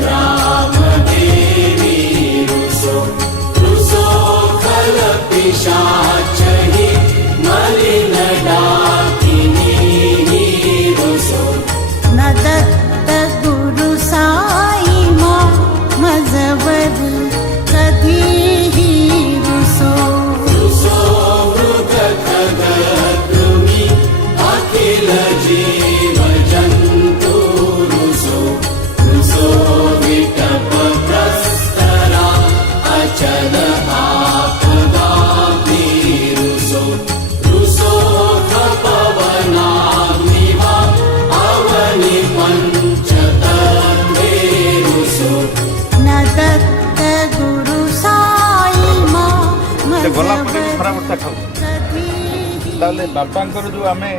ग्राम देवी रुसो रुसो खल पिशाच ही मलिन डाकिनी रुसो न दत्त गुरु साई मजवर कधीही रुसो रुसो मृग खग कृमि अखिल जीव जंतु रुसो रुसो विटप प्रस्तरा अचल आपदा रुसो रुसो पवनाग्निवा अवनि पंचतत्वे रुसो न दत्त गुरु साई गला मजवर खरा वर्षा खाऊ ताले बापांकर जो आमे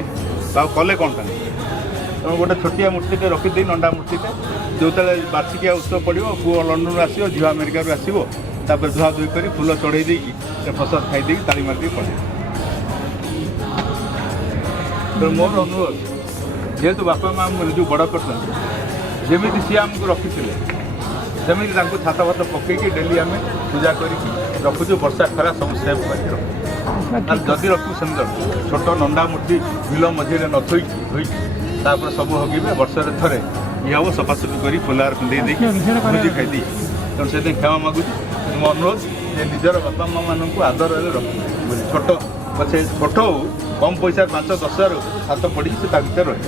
कले कौन तेणु गोटे छोटिया मूर्ति रखिदी नंडा मूर्ति जो बार्षिकिया उत्सव पड़ो पुओ लंडन आसो झील अमेरिका आसो धुआ धुई कर फूल चढ़ई देकी प्रसाद खाई ताली मारिक पड़े तेणु मोर अनुरोध जेहेतु बापा माँ जो बड़ कर जमी सी आमको रखी सेमती छात फात पकईकि डेली आम पूजा कर रखुचु वर्षा खरा सब सेव कर जदि रखू सेम छोट नंडा मूर्ति बिल मझे न थोई तापर सब हगे वर्षे थे ये हम सफासफी कर फुलार पिंधे भोजी खाई तेणु से क्षमा मागुच मो अनुरोध जे निजर बापा माँ मान आदर रखू छोट पछे छोट हो कम पैसा 5-10 हजार हाथ पड़ी से भितर रहे